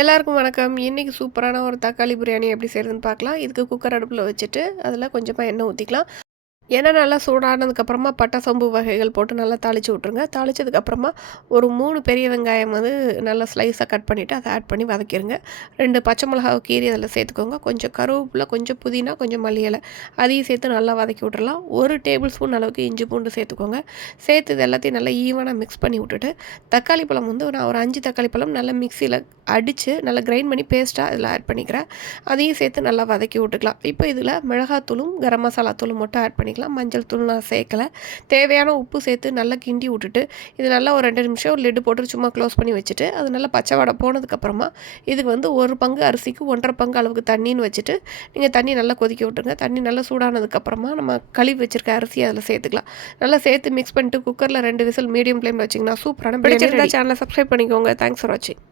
எல்லாருக்கும் வணக்கம். இன்னைக்கு சூப்பரான ஒரு தக்காளி பிரியாணி எப்படி செய்றதுன்னு பார்க்கலாம். இதுக்கு குக்கர் அடுப்புல வச்சுட்டு, அதில கொஞ்சமா எண்ணெய் ஊத்திக்கலாம். எண்ணெய் நல்லா சூடானதுக்கப்புறமா பட்டை, சோம்பு வகைகள் போட்டு நல்லா தாளிச்சு விட்ருங்க. தாளிச்சதுக்கப்புறமா ஒரு 3 பெரிய வெங்காயம் வந்து நல்லா ஸ்லைஸாக கட் பண்ணிவிட்டு அதை ஆட் பண்ணி வதக்கிருங்க. 2 பச்சை மிளகாவை கீறி அதில் சேர்த்துக்கோங்க. கொஞ்சம் கருவேப்பிலை, கொஞ்சம் புதினா, கொஞ்சம் மல்லி இலை அதையும் சேர்த்து நல்லா வதக்கி விட்டுறலாம். 1 டேபிள் ஸ்பூன் அளவுக்கு இஞ்சி பூண்டு சேர்த்துக்கோங்க. சேர்த்து இது எல்லாத்தையும் நல்லா ஈவனாக மிக்ஸ் பண்ணி விட்டுட்டு, தக்காளி பழம் வந்து நான் ஒரு 5 தக்காளி பழம் நல்லா மிக்ஸியில் அடித்து நல்லா கிரைண்ட் பண்ணி பேஸ்ட்டாக இதில் ஆட் பண்ணிக்கிறேன். அதையும் சேர்த்து நல்லா வதக்கி விட்டுக்கலாம். இப்போ இதில் மிளகாத்தூளும் கரம் மசாலா தூளும் மட்டும் ஆட் பண்ணிக்கலாம். மஞ்சள் தூள் நான் சேர்க்கல. தேவையான உப்பு சேர்த்து நல்லா கிண்டி விட்டுட்டு, இது நல்லா ஒரு 2 நிமிஷம் லிட்டு போட்டு சும்மா க்ளோஸ் பண்ணி வச்சுட்டு, அது நல்லா பச்சை வாடை போனதுக்கப்புறமா இதுக்கு வந்து 1 பங்கு அரிசிக்கு 1 1/2 பங்கு அளவுக்கு தண்ணின்னு வச்சுட்டு, நீங்கள் தண்ணி நல்லா கொதிக்க விட்டுருங்க. தண்ணி நல்லா சூடானதுக்கப்புறமா நம்ம கழுவி வச்சுருக்க அரிசியை அதில் சேர்த்துக்கலாம். நல்லா சேர்த்து மிக்ஸ் பண்ணிட்டு குக்கரில் 2 விசில் மீடியம் ஃப்ளேமில் வச்சிங்கன்னா சூப்பரான பிடிச்சிருந்தா சேனலை சப்ஸ்கிரைப் பண்ணிக்கோங்க. தேங்க்ஸ் ஃபார் வாட்சிங்.